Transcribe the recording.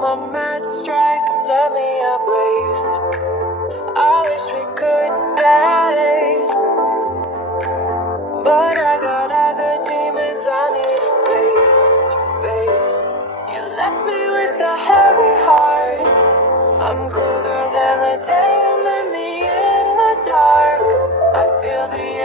my match strike, set me ablaze. I wish we could stay, but I got other demons I need to face. You left me with a heavy heart. I'm colder than the day you met me in the dark. I feel the